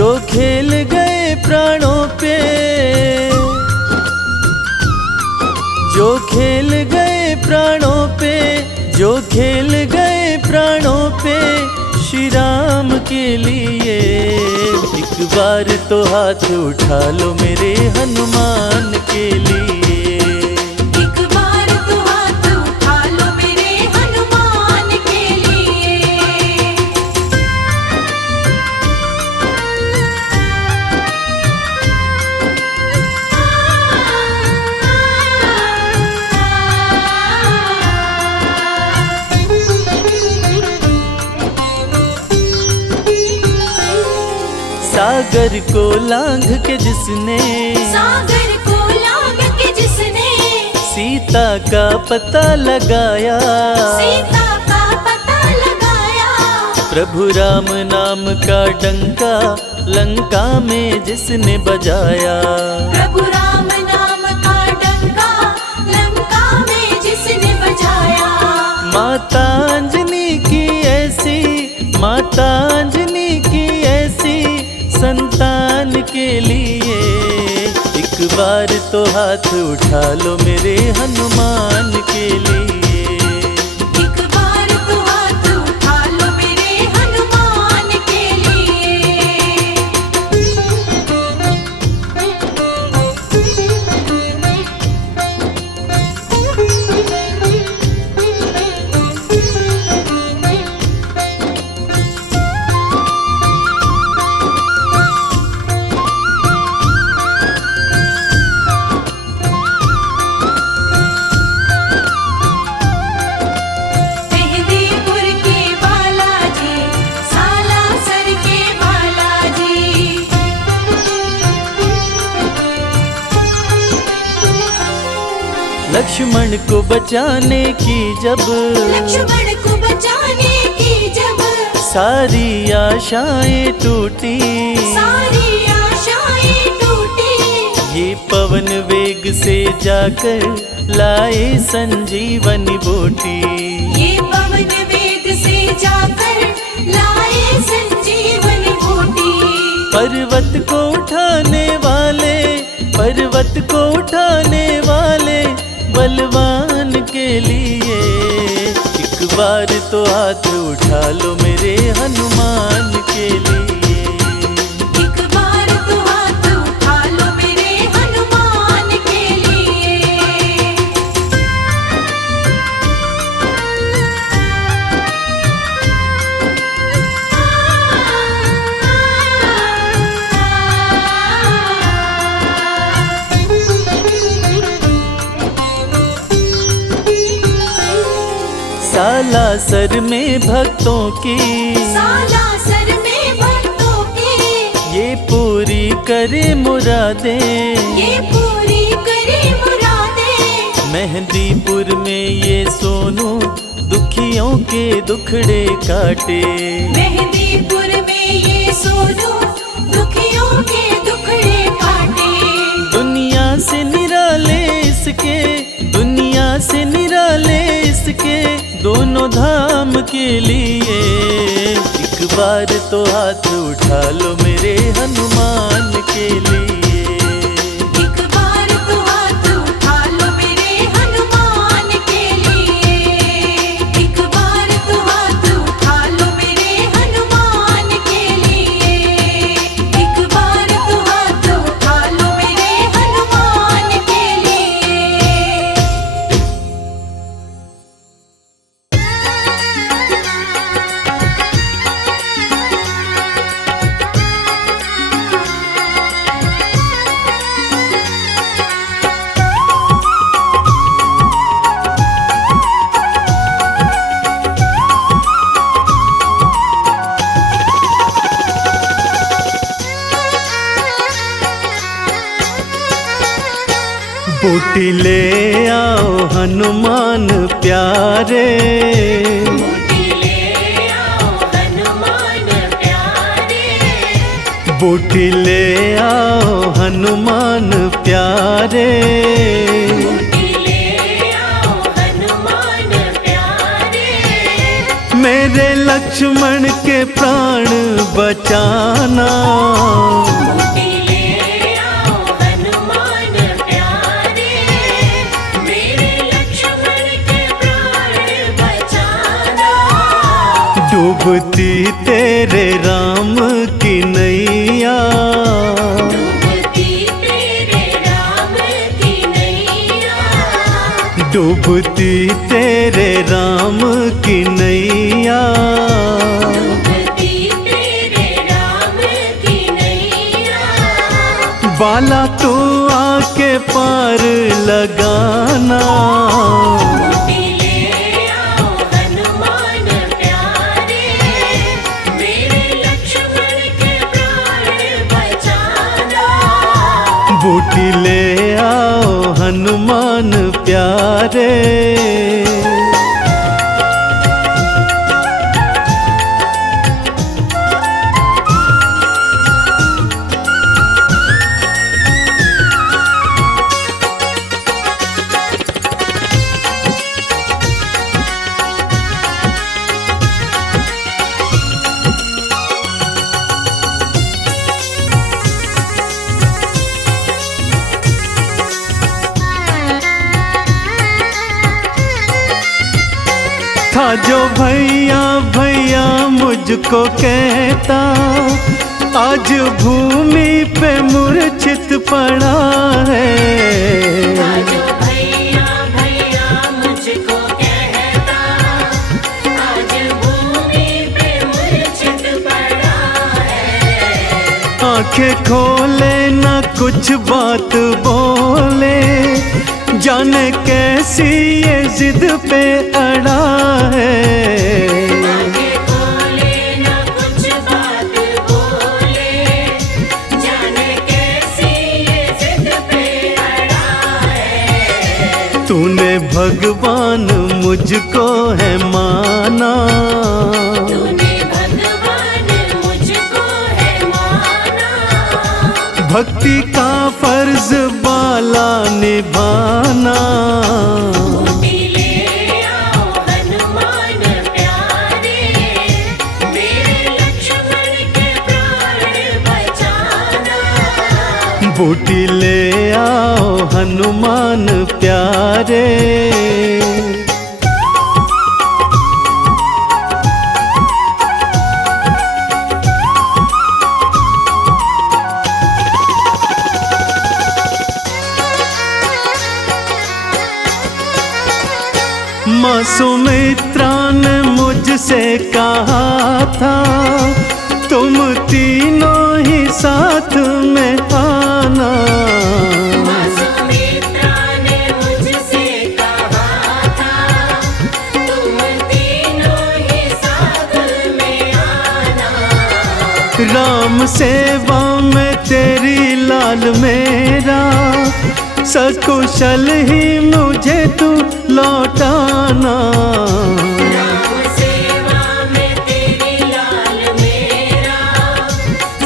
जो खेल गए प्राणों पे, जो खेल गए प्राणों पे, जो खेल गए प्राणों पे श्री राम के लिए। एक बार तो हाथ उठा लो मेरे हनुमान के लिए। एक बार तो हाथ उठा लो मेरे हनुमान के लिए। सागर को लांघ के जिसने, सागर को लांघ के जिसने सीता का पता लगाया, सीता का पता लगाया। प्रभु राम नाम का डंका लंका में जिसने बजाया। प्रभु राम नाम का डंका लंका में जिसने बजाया। माता अंजनी की ऐसी, माता अंजनी की ऐसी संतान के लिए। एक बार तो हाथ उठा लो मेरे हनुमान के लिए। एक बार तो हाथ उठा लो मेरे हनुमान के मेहंदीपुर के बालाजी, सालासर के बालाजी। लक्ष्मण को बचाने की जब, लक्ष्मण को बचाने की जब सारी आशाएं टूटी, सारी आशाएं टूटी। ये पवन वेग से जाकर लाए संजीवनी बूटी। ये पवन वेग से जाकर लाए संजीवनी बूटी। पर्वत को उठाने वाले, पर्वत को उठाने वाले बलवान के लिए। एक बार तो हाथ उठा लो मेरे हनुमान के लिए। एक बार तो हाथ उठा लो मेरे हनुमान के लिए। सालासर में भक्तों की, सालासर में भक्तों की ये पूरी करे मुरादें। ये पूरी करे मुरादें। मेहंदीपुर में ये सोनू दुखियों के दुखड़े काटे। मेहंदीपुर में ये सोनू दुखियों के दुखड़े काटे। दुनिया से निराले इसके, दुनिया से निराले इसके दोनों धाम के लिए। एक बार तो हाथ उठा लो मेरे हनुमान के लिए। एक बार तो हाथ उठा लो मेरे हनुमान के लिए। एक बार तो हाथ उठा लो मेरे हनुमान के लिए। एक बार तो हाथ उठा लो मेरे हनुमान के लिए। बूटी ले आओ हनुमान प्यारे, बूटी ले आओ हनुमान प्यारे। बूटी ले आओ हनुमान प्यारे। बूटी ले आओ हनुमान प्यारे। मेरे लक्ष्मण के प्राण बचाना। बूटी ले आओ हनुमान प्यारे, मेरे लक्ष्मण के प्राण बचाना। डूबती तेरे राम की नैया, डूबती तेरे राम की नैया, डूबती तेरे राम की नैया। डूबती तेरे राम की नैया। बाला तू आके पार लगाना। बूटी ले आओ हनुमान प्यारे, मेरे लक्ष्मण के प्राण बचाना। बूटी ले आओ हनुमान प्यारे। था जो भैया भैया मुझको कहता, आज भूमि पे मूर्छित पड़ा है। आज भैया भैया मुझको कहता, आज भूमि पे मूर्छित पड़ा है। आंखें खोले ना कुछ बात बोले, जाने कैसी ये जिद पे अड़ा है। आंखें खोले ना कुछ बात बोले, जाने कैसी ये जिद पे अड़ा है। तूने भगवान मुझको है माना, तूने भगवान मुझको है माना। भक्ति का फर्ज बाला निभाना। बूटी ले आओ हनुमान प्यारे, मेरे लक्ष्मण के प्राण बचाना। बूटी ले आओ हनुमान प्यारे। माँ सुमित्रा ने मुझसे कहा था, तुम तीनों ही साथ में आना। माँ सुमित्रा ने मुझसे कहा था, तुम तीनों ही साथ में आना। राम सेवा में तेरी लाल मेरा, सकुशल ही मुझे तू लौटाना। राम सेवा में तेरी लाल मेरा,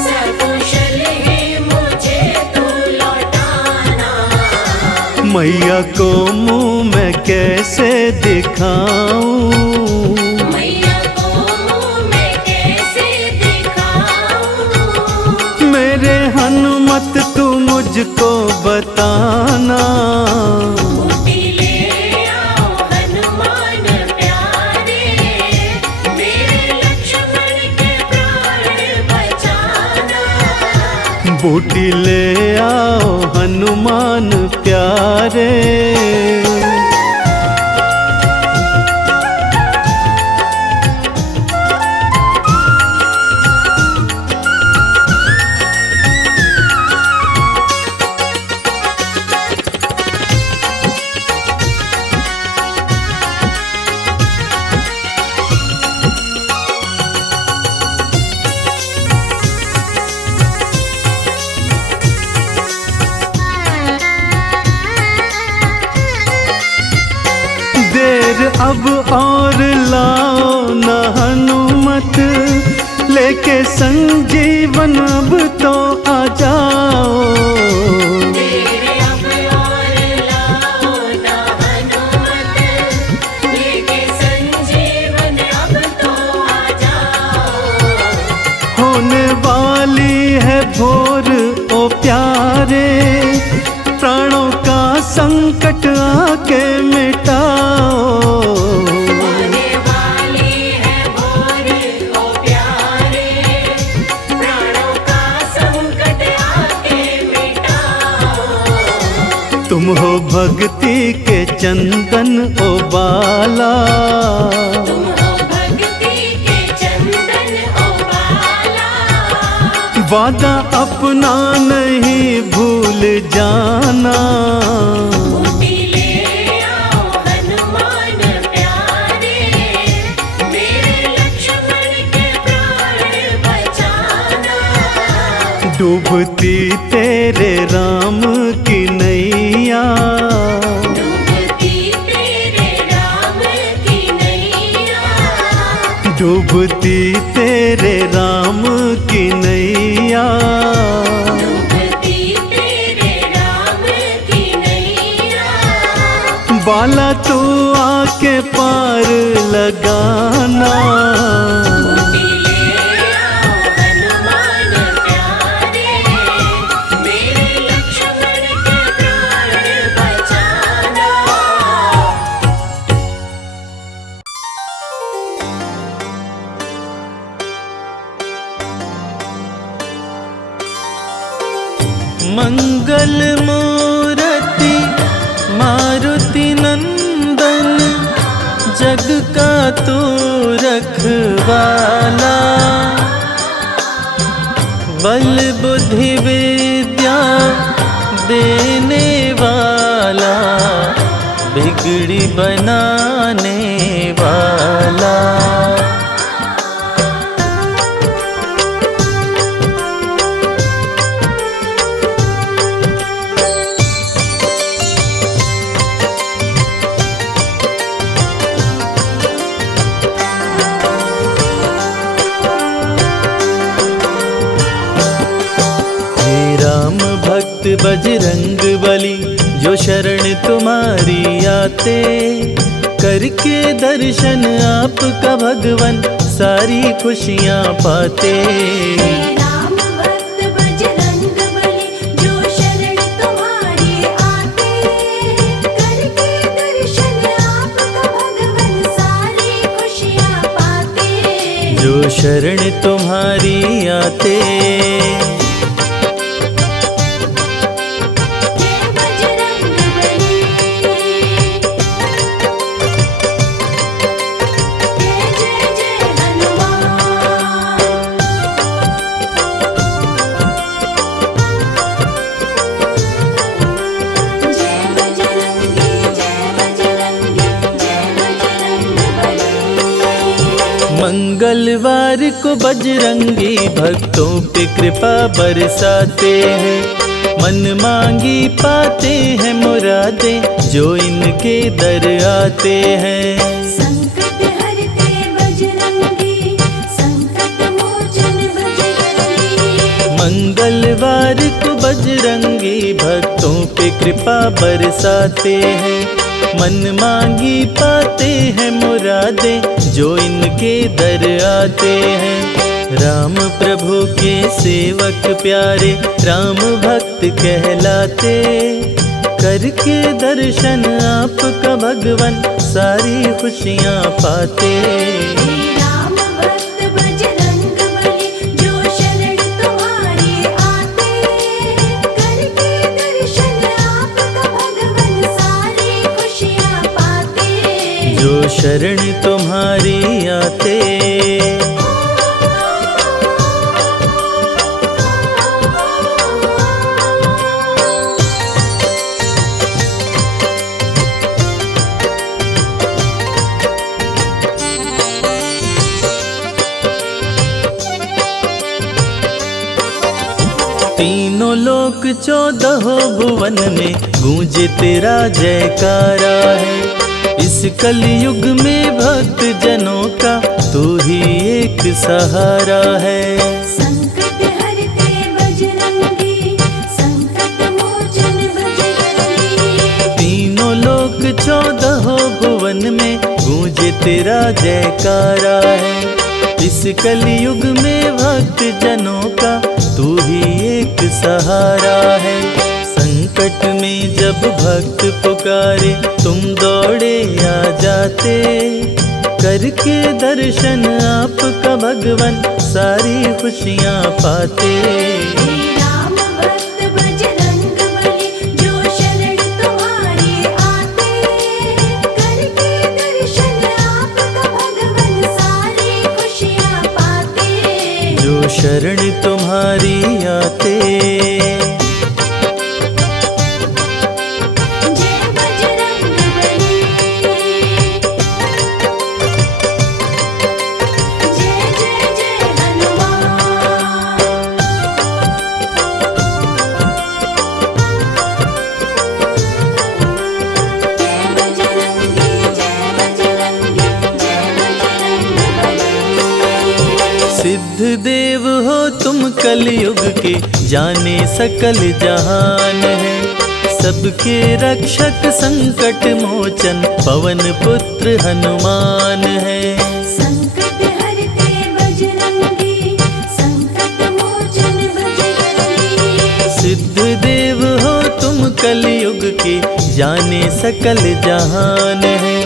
सकुशल ही मुझे तू लौटाना। मैया को मुँह मैं कैसे दिखाऊं, मैया को मुँह मैं कैसे दिखाऊं। मेरे हनुमत तू मुझको बताना। बूटी ले आओ हनुमान प्यारे, मेरे लक्ष्मण के प्राण बचाना। बूटी ले आओ हनुमान प्यारे। अब और लाओ न हनुमत, लेके संजीवन अब तो आ जाओ। तेरे अब और लाओ ना हनुमत, लेके संजीवन अब तो होने वाली है भोर ओ प्यारे, प्राणों का संकट आके मिटाओ। होने वाली है भोर ओ प्यारे, प्राणों का संकट आके मिटाओ। तुम हो भक्ति के चंदन ओ बाला, तुम हो भक्ति के चंदन ओ बाला। वादा अपना नहीं भूल जाना। बूटी ले आओ हनुमान प्यारे, मेरे लक्ष्मण के प्राण बचाना। डूबती तेरे राम की नैया, डूबती तेरे राम की नैया, डूबती तेरे राम की नैया। डूबती तेरे राम की नैया। बाला तू आके पार लगाना। बूटी ले आओ हनुमान प्यारे, मेरे लक्ष्मण के प्राण बचाना। मंगल मूर्ति मारुति नंदन, जग का तू रखवाला। बल बुद्धि विद्या देने वाला, बिगड़ी बनाने वाला। राम भक्त बजरंग बली, जो शरण तुम्हारी आते, करके दर्शन आपका भगवन सारी खुशियाँ पाते। राम भक्त बजरंग बली, जो शरण तुम्हारी आते, करके दर्शन आपका भगवन सारी खुशियाँ पाते। जो शरण तुम्हारी आते। मंगलवार को बजरंगी भक्तों पे कृपा बरसाते हैं, मन मांगी पाते हैं मुरादें जो इनके दर आते हैं। संकट हरते बजरंगी, संकट मोचन बजरंगी। मंगलवार को बजरंगी भक्तों पे कृपा बरसाते हैं, मन मांगी पाते हैं मुरादें जो इनके दर आते हैं। राम प्रभु के सेवक प्यारे, राम भक्त कहलाते, करके दर्शन आपका भगवन सारी खुशियाँ पाते। राम भक्त बजरंग बली, जो शरण तुम्हारी आते, करके दर्शन आपका भगवन सारी खुशियाँ पाते। जो शरण तुम्हारी आते। तीनों लोक 14 भुवन में गूंजे तेरा जयकारा है। इस कलयुग में भक्त जनों का तू ही एक सहारा है। संकट हरते बजरंगी, संकट मोचन बजरंगी। तीनों लोक 14 भुवन में गूंजे तेरा जयकारा है। इस कलयुग में भक्त जनों का तू ही एक सहारा है। संकट में जब भक्त पुकारे तुम दौड़े आ जाते, करके दर्शन आपका भगवन सारी खुशियाँ पाते। राम भक्त बजरंग बली जो शरण तुम्हारी आते, करके दर्शन आपका भगवन सारी खुशियाँ पाते। जो शरण तुम्हारी आते। जय बजरंग बली, जय जय जय हनुमान। जय बजरंगी, जय बजरंगी, जय बजरंग बली। सिद्ध देव हो तुम कलयुग के, जाने सकल जहान है। सबके रक्षक संकट मोचन पवन पुत्र हनुमान है। संकट हरते बजरंगी, संकट मोचन बजरंगी। सिद्ध देव हो तुम कलयुग के, जाने सकल जहान है।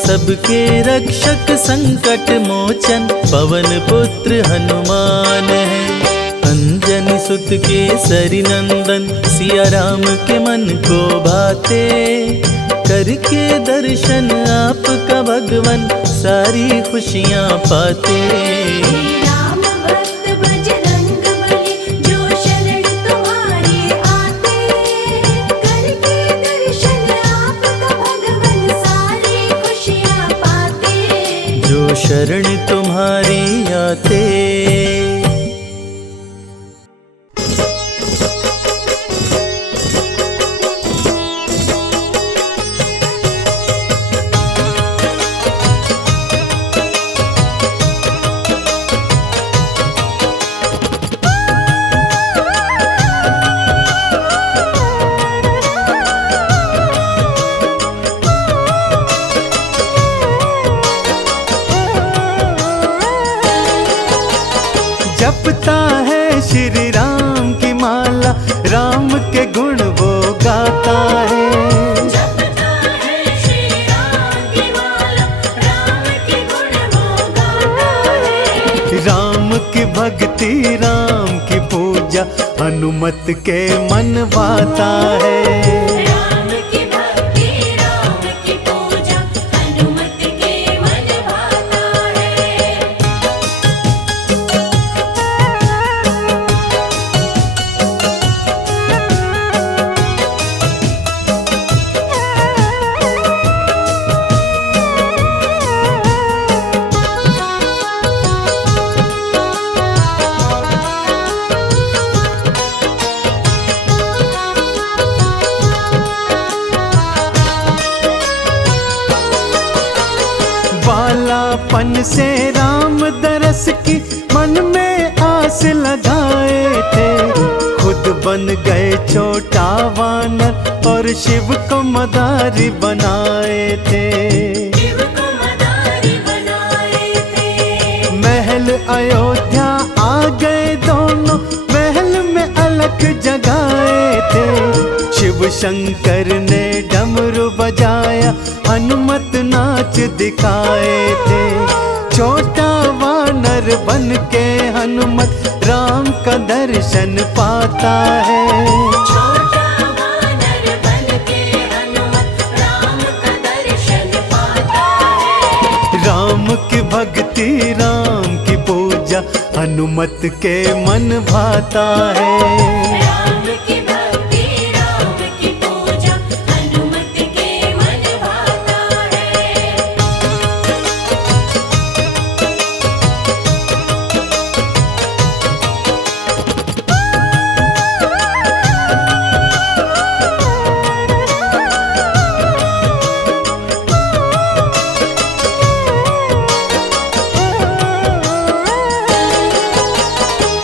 सबके रक्षक संकट मोचन पवन पुत्र हनुमान है। अंजनी सुत केसरी नंदन सिया राम के मन को भाते, करके दर्शन आपका भगवन सारी खुशियाँ पाते। राम भक्त बजरंग बली जो शरण तुम्हारी आते, करके दर्शन आपका भगवन सारी खुशियाँ पाते। जो शरण तुम्हारी आते। जपता है श्री राम की माला, राम के गुण वो गाता है। जपता है श्री राम की माला, राम के गुण वो गाता है। राम की भक्ति राम की पूजा हनुमत के मन भाता है। राम की भक्ति राम की पूजा हनुमत के मन भाता है। बालापन से राम दरस की मन में आस लगाए थे। खुद बन गए छोटा वानर और शिव को मदारी बनाए थे। शिव को मदारी बनाए थे। महल अयोध्या आ गए दोनों, महल में अलख जगाए थे। शिव शंकर ने डमरू बजाया, हनुमत नाच दिखाए थे। छोटा वानर बन के हनुमत राम का दर्शन पाता है। छोटा वानर बन के हनुमत राम का दर्शन पाता है। राम की भक्ति राम की पूजा हनुमत के मन भाता है। राम की भक्ति राम की पूजा हनुमत के मन भाता है।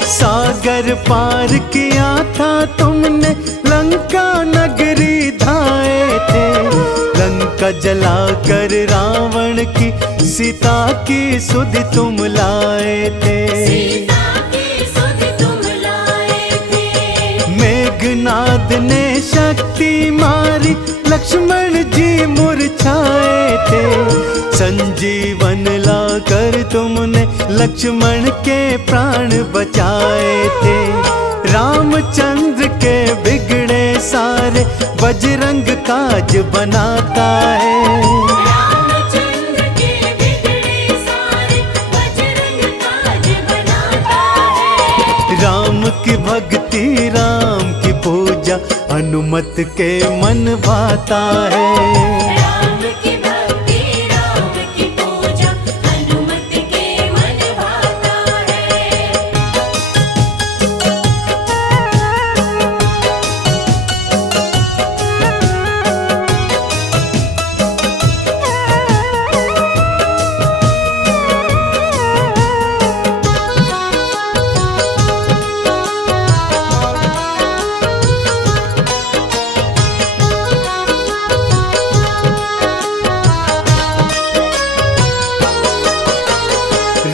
सागर पार किया था तुमने, लंका नगरी धाए थे। लंका जलाकर रावण की सीता की सुधि तुम लाए थे। सीता की सुधि तुम लाए थे। मेघनाद ने शक्ति मारी, लक्ष्मण जी मूर्छाए थे। संजीवन लाकर तुमने लक्ष्मण के प्राण बचाए थे। रामचंद्र के बिगड़े सारे बजरंग काज बनाता है। रामचंद्र के बिगड़े सारे बजरंग काज बनाता है। राम की भक्ति राम की पूजा हनुमत के मन भाता है। राम की भक्ति राम की पूजा हनुमत के मन भाता है।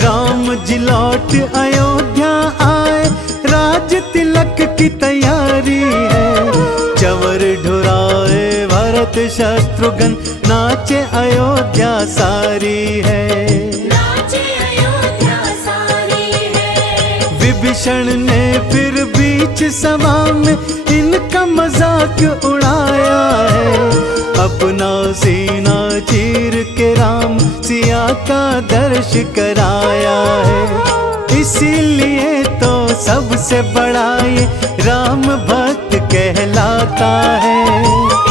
राम जी लौट अयोध्या आए, राज तिलक की तैयारी है। चवर ढुराए भरत शत्रुघ्न, नाचे अयोध्या सारी है। नाचे अयोध्या सारी है। विभीषण ने फिर बीच सभा में इनका मजाक उड़ाया है। अपना सीना चीर के राम सिया का दर्श कराया है। इसीलिए तो सबसे बड़ा ये राम भक्त कहलाता है।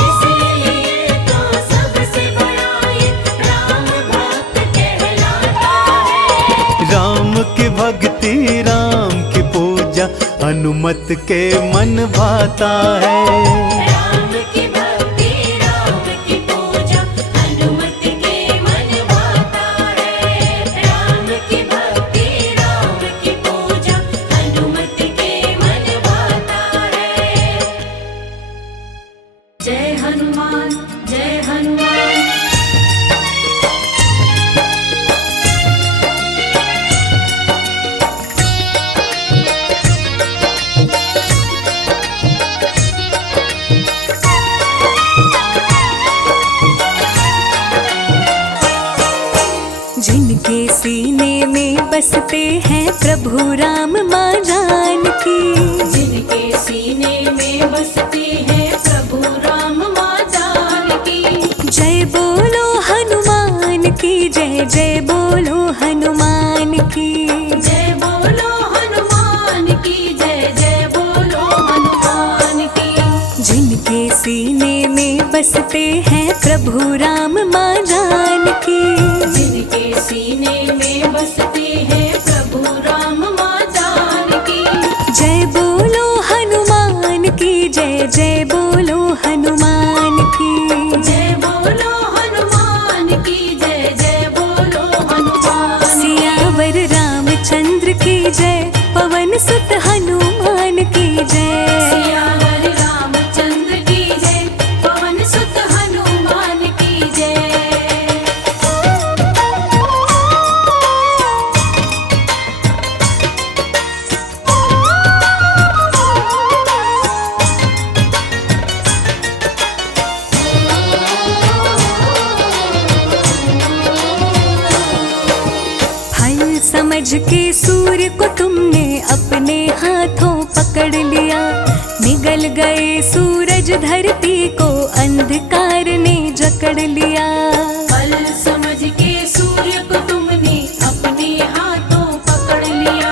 इसीलिए तो सबसे बड़ा ये राम भक्त कहलाता है। राम की भक्ति राम की पूजा हनुमत के मन भाता है। राम की भक्ति राम की पूजा हनुमत के मन भाता है। राम की भक्ति राम की पूजा हनुमत के मन भाता है। जय हनुमान जय हनुमान। जिनके सीने में बसते हैं प्रभु राम माँ जानकी। जिनके सीने में बसते हैं प्रभु राम माँ जानकी। जय बोलो हनुमान की जय, जय बोलो हनुमान की। जय बोलो हनुमान की जय, जय बोलो हनुमान की। जिनके सीने में बसते हैं प्रभु राम माँ जानकी। जिनके सीने में बसते हैं प्रभु राम माँ जानकी। जय बोलो हनुमान की जय, जय बोलो हनुमान की। जय बोलो हनुमान की जय, जय बोलो हनुमान। सियावर रामचंद्र की जय, पवन सुत हनुमान की जय। सियावर रामचंद्र की जय, पवन सुत हनुमान की जय। फल समझ के सूर्य को तुमने अपने हाथों पकड़ लिया। निगल गए सूरज धरती को अंधकार ने जकड़ लिया। फल समझ के सूर्य को तुमने अपने हाथों पकड़ लिया।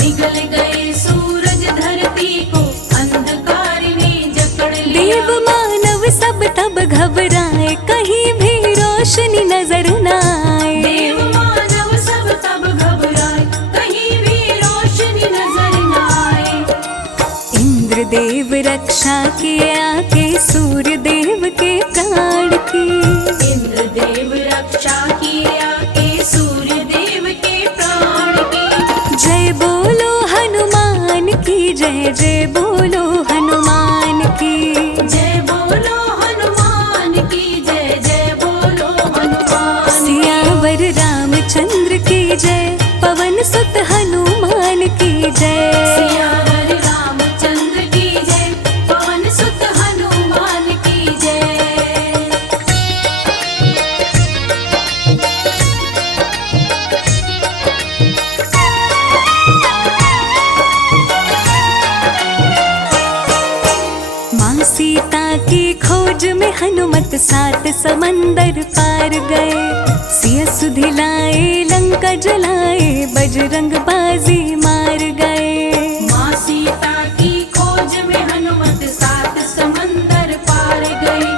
निगल गए सूरज धरती को अंधकार ने जकड़ लिया। देव मानव सब तब घबराए, कहीं भी रोशनी नजर न आए। देव मानव सब तब घबराए, कहीं भी रोशनी नजर न आए। इंद्रदेव रक्षा किए आके सूर्य देव के प्राण की। इंद्रदेव रक्षा किए आके सूर्य देव के प्राण की। जय बोलो हनुमान की जय, जय बोलो हनुमान की। जय बोलो हनुमान की जय, जय बोलो हनुमान। सियावर राम हनुमत 7 समंदर पार गए। सिया सुधिलाए लंका जलाए, बजरंग बाजी मार गए। माँ सीता की खोज में हनुमत 7 समंदर पार गए।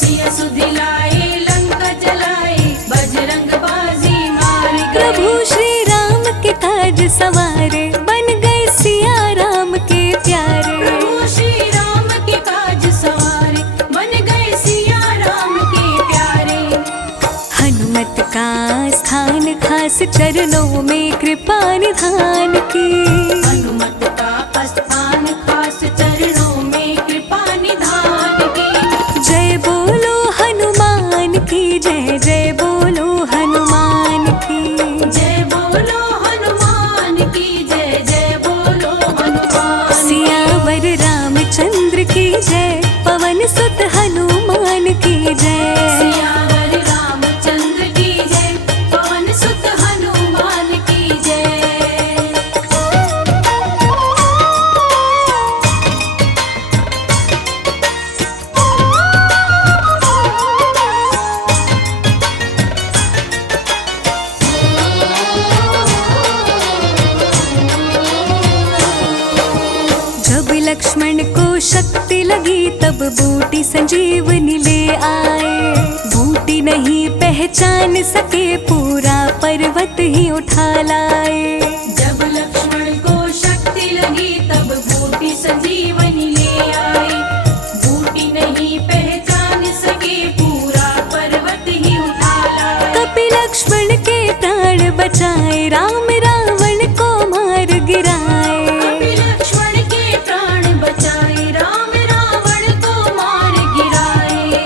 सिया सुधिलाए लंका जलाए, बजरंग बाजी मार गए। प्रभु श्री राम के काज सवारे, बन गए सिया राम के प्यारे। प्रभु श्री राम के काज सवारे, बन गए सिया राम के प्यारे। हनुमत का स्थान खास चरणों में कृपा निधान की। हनुमत का स्थान खास चरणों में कृपा निधान की। जय बोलो हनुमान की जय, जय बोलो हनुमान की। जय बोलो हनुमान की जय, जय बोलो हनुमान। सियावर रामचंद्र की जय, पवन सुत हनुमान की जय। सियावर रामचंद्र की जय, पवन सुत हनुमान की जय। जब लक्ष्मण को शक्ति लगी, तब बूटी संजीवनी ले आए। बूटी नहीं पहचान सके, पूरा पर्वत ही उठा लाए। जब लक्ष्मण को शक्ति लगी, तब बूटी संजीवनी ले आए। बूटी नहीं पहचान सके, पूरा पर्वत ही उठा लाए। कपि लक्ष्मण के प्राण बचाए, राम रावण को मार गिराए। कपि लक्ष्मण के प्राण बचाए, राम रावण को मार गिराए।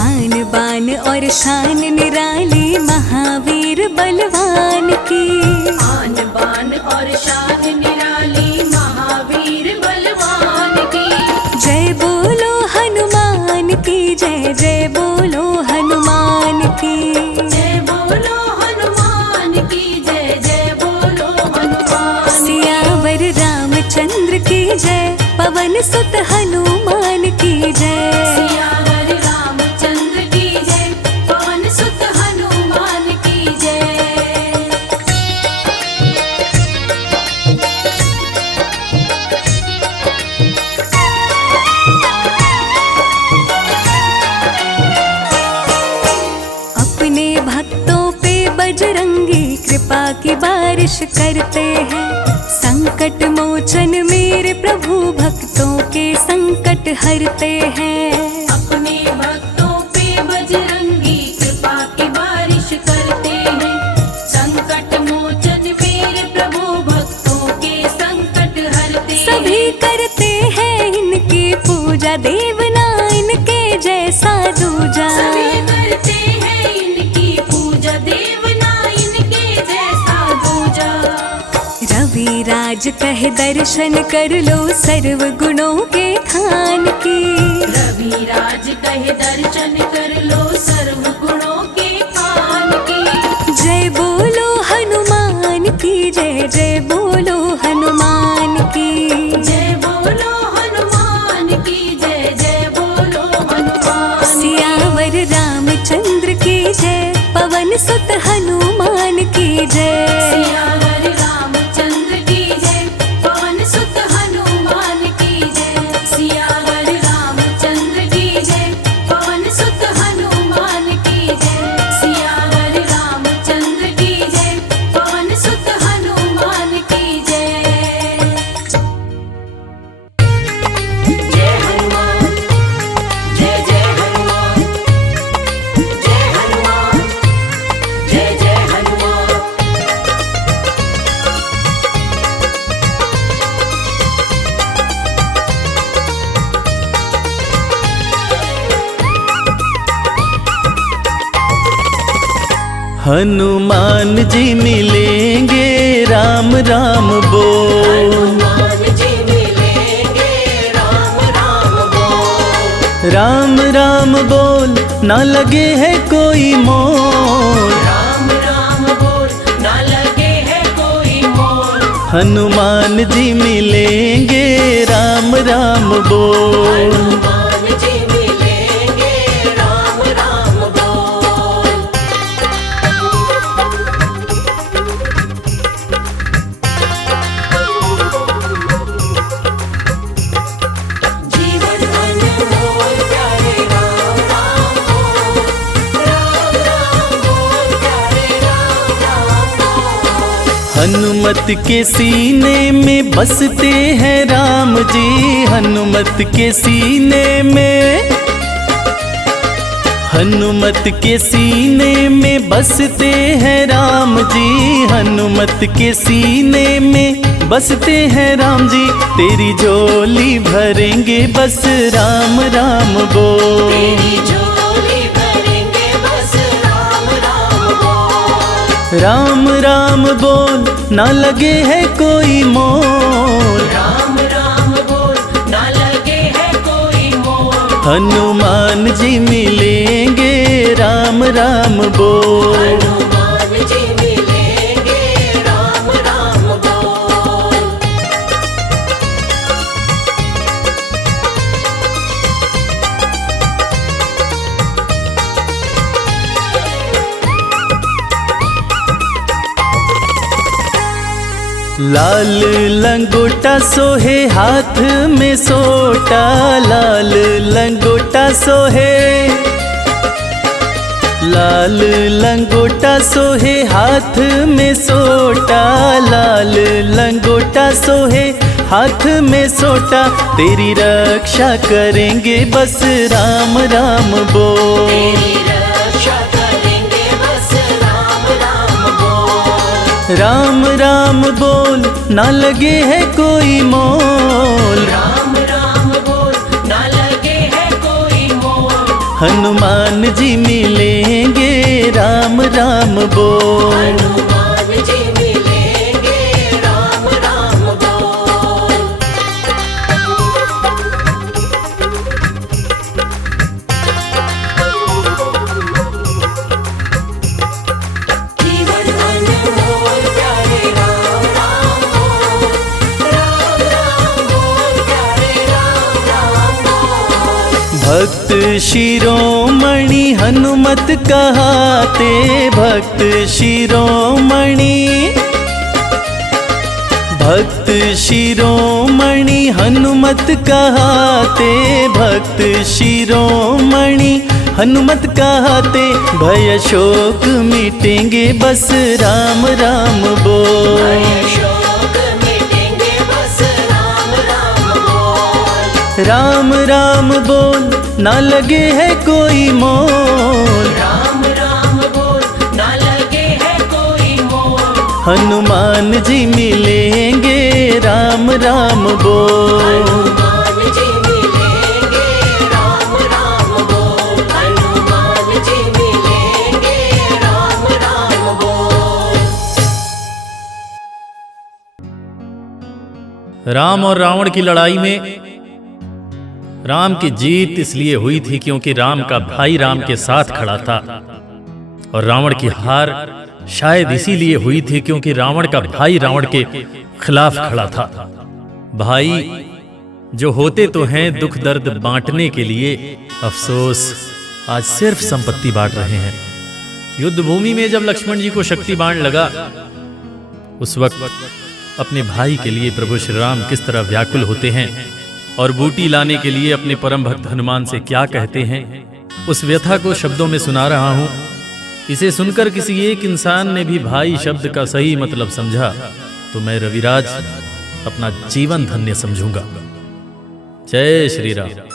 आन बान और शान निराली, महावीर बलवान की। आन बान और शान निराली, महावीर बलवान की। जय बोलो हनुमान की जय, जय बोलो हनुमान की। जय बोलो हनुमान की जय, जय बोलो हनुमान। सियावर रामचंद्र की जय, पवन सुत हनुमान की जय। सियावर रामचंद्र की जय, पवन सुत हनुमान की जय। अपने भक्तों पे बजरंगी कृपा की बारिश करते हैं। संकट मोचन मेरे प्रभु, भक्तों के संकट हरते हैं। अपने भक्तों पे बजरंगी कृपा की बारिश करते हैं। संकट मोचन मेरे प्रभु, भक्तों के संकट हरते हैं। सभी करते हैं इनकी पूजा, देवना इनके जैसा दूजा। सभी करते हैं इनकी पूजा, देवना इनके जैसा दूजा। रवि राज कह दर्शन कर लो, सर्व गुणों के खान की। रवि राज कहे दर्शन कर लो, सर्व गुणों के खान की। जय बोलो हनुमान की जय, जय बोलो हनुमान की। जय बोलो हनुमान की जय, जय बोलो हनुमान। सियावर रामचंद्र की जय, पवन सुत हनुमान की जय। सियावर रामचंद्र की जय, पवन सुत हनुमान की जय। सियावर रामचंद्र की जय, पवन सुत हनुमान की जय। सियावर रामचंद्र की जय, पवन सुत हनुमान की जय। जय हनुमान, जय जय हनुमान, जय हनुमान, जय जय हनुमान। हनुमान जी मिलेंगे राम राम बोल। हनुमान जी मिलेंगे, राम राम बोल। राम राम बोल, ना लगे है कोई मोल। राम राम बोल, ना लगे है कोई मोल। हनुमान जी मिलेंगे राम राम बोल। हनुमान जी मिलेंगे, हनुमत के सीने में बसते हैं राम जी, हनुमत के सीने में, हनुमत के सीने में बसते हैं राम जी, हनुमत के सीने में बसते हैं राम जी। तेरी झोली भरेंगे बस राम राम बोल, तेरी झोली भरेंगे बस राम राम बोल, राम राम बोल ना लगे है कोई मोल, राम राम बोल ना लगे है कोई मोल, हनुमान जी मिलेंगे राम राम बोल, हनुमान जी मिलेंगे राम राम बोल। लाल लंगोटा सोहे हाथ में सोटा, लाल लंगोटा सोहे, लाल लंगोटा सोहे हाथ में सोटा, लाल लंगोटा सोहे हाथ में सोटा। तेरी रक्षा करेंगे बस राम राम बोल, तेरी रक्षा करेंगे बस राम राम बोल, राम राम बोल ना लगे है कोई मोल, राम राम बोल ना लगे है कोई मोल, हनुमान जी मिलेंगे राम राम बोल, हनुमान जी मिलेंगे राम राम बोल। जीवन अनमोल प्यारे राम राम बोल, राम राम बोल प्यारे राम राम बोल। भक्त शिरोमणि हनुमत कहाते, भक्त शिरोमणि, भक्त शिरोमणि हनुमत कहाते, भक्त शिरोमणि हनुमत कहाते। भय शोक मिटेंगे बस राम राम बोल, शोक मिटेंगे बस राम राम बोल, राम राम बोल ना लगे है कोई मोल, राम राम बोल ना लगे है कोई मोल, हनुमान जी मिलेंगे राम राम बोल, हनुमान जी मिलेंगे राम राम बोल, हनुमान जी मिलेंगे राम राम बोल। राम और रावण की लड़ाई में राम की जीत इसलिए हुई थी क्योंकि राम का भाई राम के साथ खड़ा था, और रावण की हार शायद इसीलिए हुई थी क्योंकि रावण का भाई रावण के खिलाफ खड़ा था। भाई जो होते तो हैं दुख दर्द बांटने के लिए, अफसोस आज सिर्फ संपत्ति बांट रहे हैं। युद्ध भूमि में जब लक्ष्मण जी को शक्ति बाण लगा, उस वक्त अपने भाई के लिए प्रभु श्री राम किस तरह व्याकुल होते हैं और बूटी लाने के लिए अपने परम भक्त हनुमान से क्या कहते हैं, उस व्यथा को शब्दों में सुना रहा हूं। इसे सुनकर किसी एक इंसान ने भी भाई शब्द का सही मतलब समझा तो मैं रविराज अपना जीवन धन्य समझूंगा। जय श्री राम।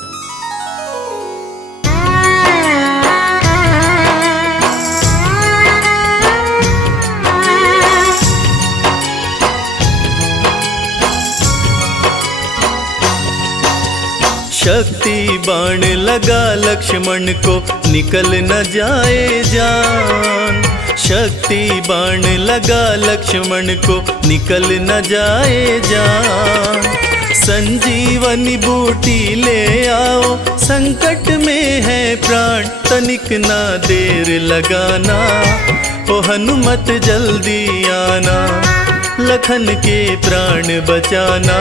शक्ति बाण लगा लक्ष्मण को निकल न जाए जान, शक्ति बाण लगा लक्ष्मण को निकल न जाए जान। संजीवनी बूटी ले आओ, संकट में है प्राण तनिक ना देर लगाना। ओ हनुमत जल्दी आना, लखन के प्राण बचाना।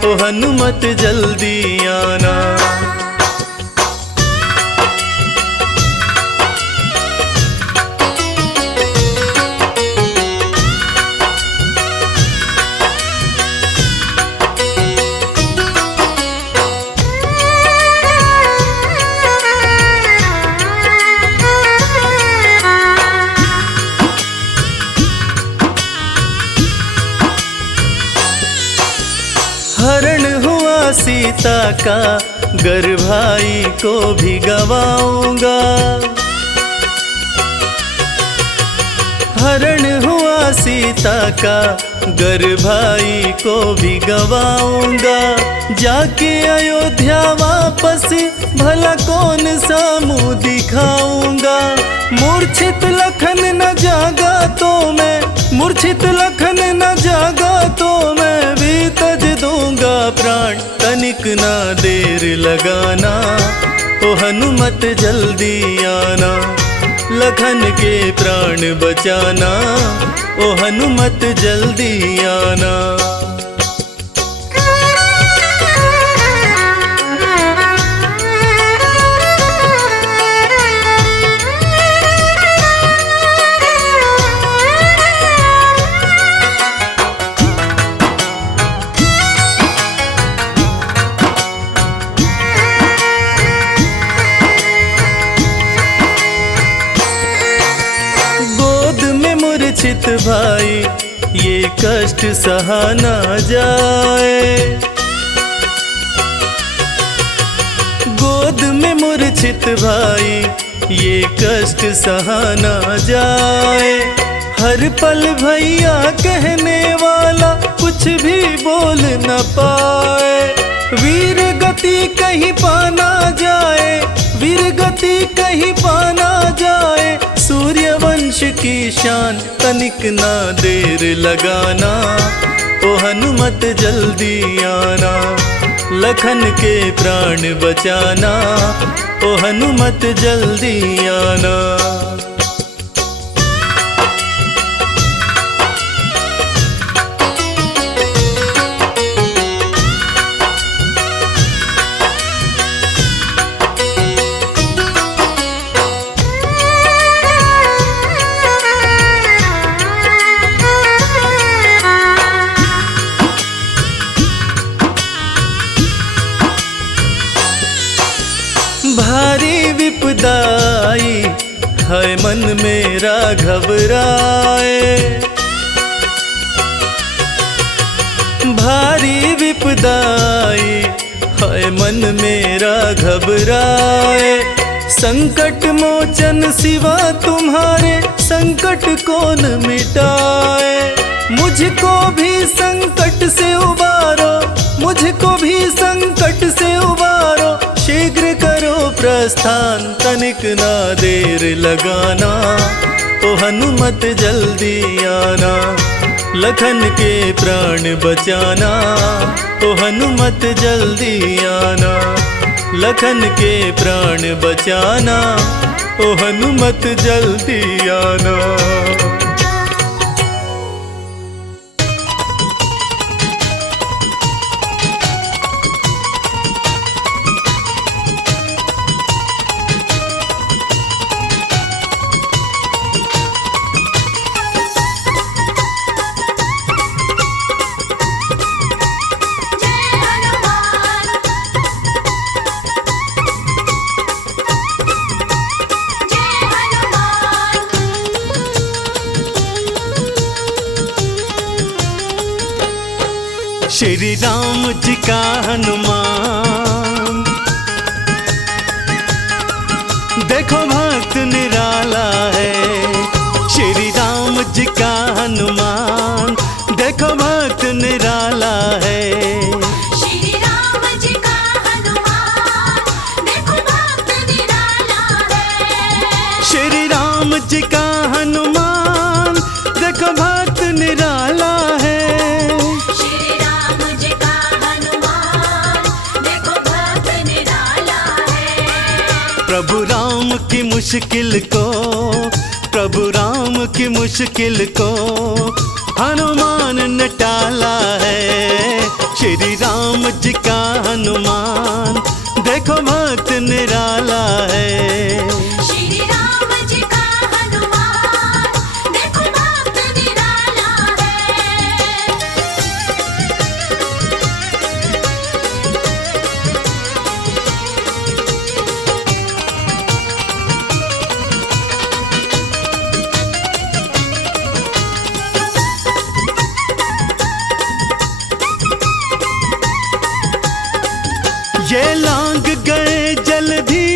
ओ हनुमत जल्दी आना। सीता का, गर भाई को भी गवाऊंगा। हरण हुआ सीता का, गर भाई को भी गवाऊंगा। जाके अयोध्या वापस भला कौन सा मुँह दिखाऊंगा। मूर्छित लखन न जागा तो मैं, मूर्छित लखन न जागा तो मैं भी तज दूंगा प्राण। तनिक ना देर लगाना, ओ हनुमत जल्दी आना। लखन के प्राण बचाना, ओ हनुमत जल्दी आना। मूर्छित भाई ये कष्ट सहा ना जाए। गोद में मूर्छित भाई ये कष्ट सहा ना जाए। हर पल भैया कहने वाला कुछ भी बोल न पाए। वीर गति कहीं पाना जाए, वीर गति कहीं पाना जाए। सूर्यवंश की शान, तनिक ना देर लगाना, ओ हनुमत जल्दी आना। लखन के प्राण बचाना, ओ हनुमत जल्दी आना। भारी विपदाई है मन मेरा घबराए। भारी विपदाई है मन मेरा घबराए। संकट मोचन सिवा तुम्हारे संकट कौन मिटाए। मुझको भी संकट से उबारो, मुझको भी संकट से उबारो। शीघ्र करो प्रस्थान, तनिक ना देर लगाना, ओ हनुमत जल्दी आना। लखन के प्राण बचाना, ओ हनुमत जल्दी आना। लखन के प्राण बचाना, ओ हनुमत जल्दी आना। श्री राम जी का हनुमान, देखो भक्त निराला है। श्री राम जी का हनुमान, देखो भक्त निराला है। श्री राम जी का हनुमान, देखो भक्त निराला है। श्री राम जी का हनुमान, देखो भक्त निराला है। प्रभु राम की मुश्किल को, प्रभु राम की मुश्किल को हनुमान ने टाला है। श्री राम जी का हनुमान, देखो भक्त निराला है। श्री राम जी का हनुमान, देखो भक्त निराला है। ये लांग गए जल्दी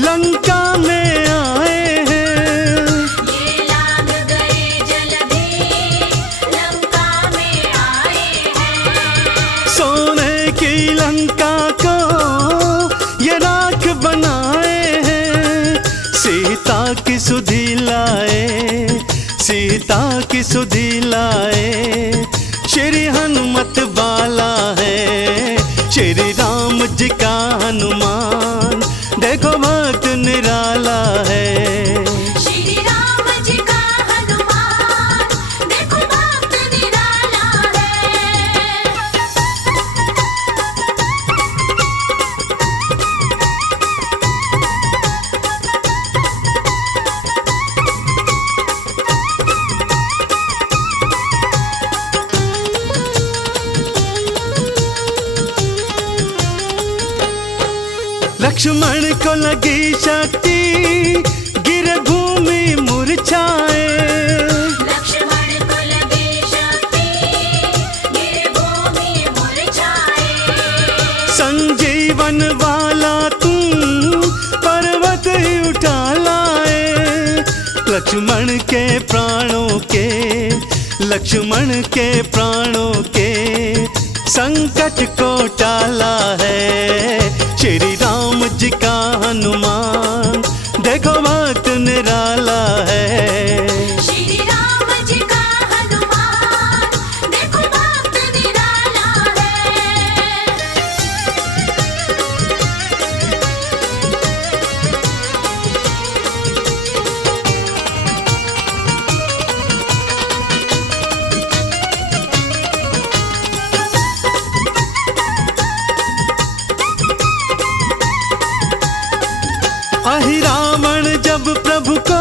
लंका में आए हैं। ये लाग गए जल्दी लंका में आए हैं। सोने की लंका को ये राख बनाए हैं। सीता की सुधि लाए, सीता की सुधि लाए, श्री हनुमत बाला है, श्री राम जी का हनुमान, देखो भक्त निराला है। श्री राम जी का हनुमान, देखो भक्त निराला है। लक्ष्मण को लगी शक्ति, गिर भूमि मुरझाए। लक्ष्मण को लगी शक्ति, गिर भूमि मुरझाए। संजीवन वाला तुम पर्वत ही उठा लाए। लक्ष्मण के प्राणों के, लक्ष्मण के प्राणों के संकट को टाला है। श्री राम जी का हनुमान, देखो भक्त निराला है। श्री राम जी का हनुमान, देखो भक्त निराला है। अहि रावण जब प्रभु को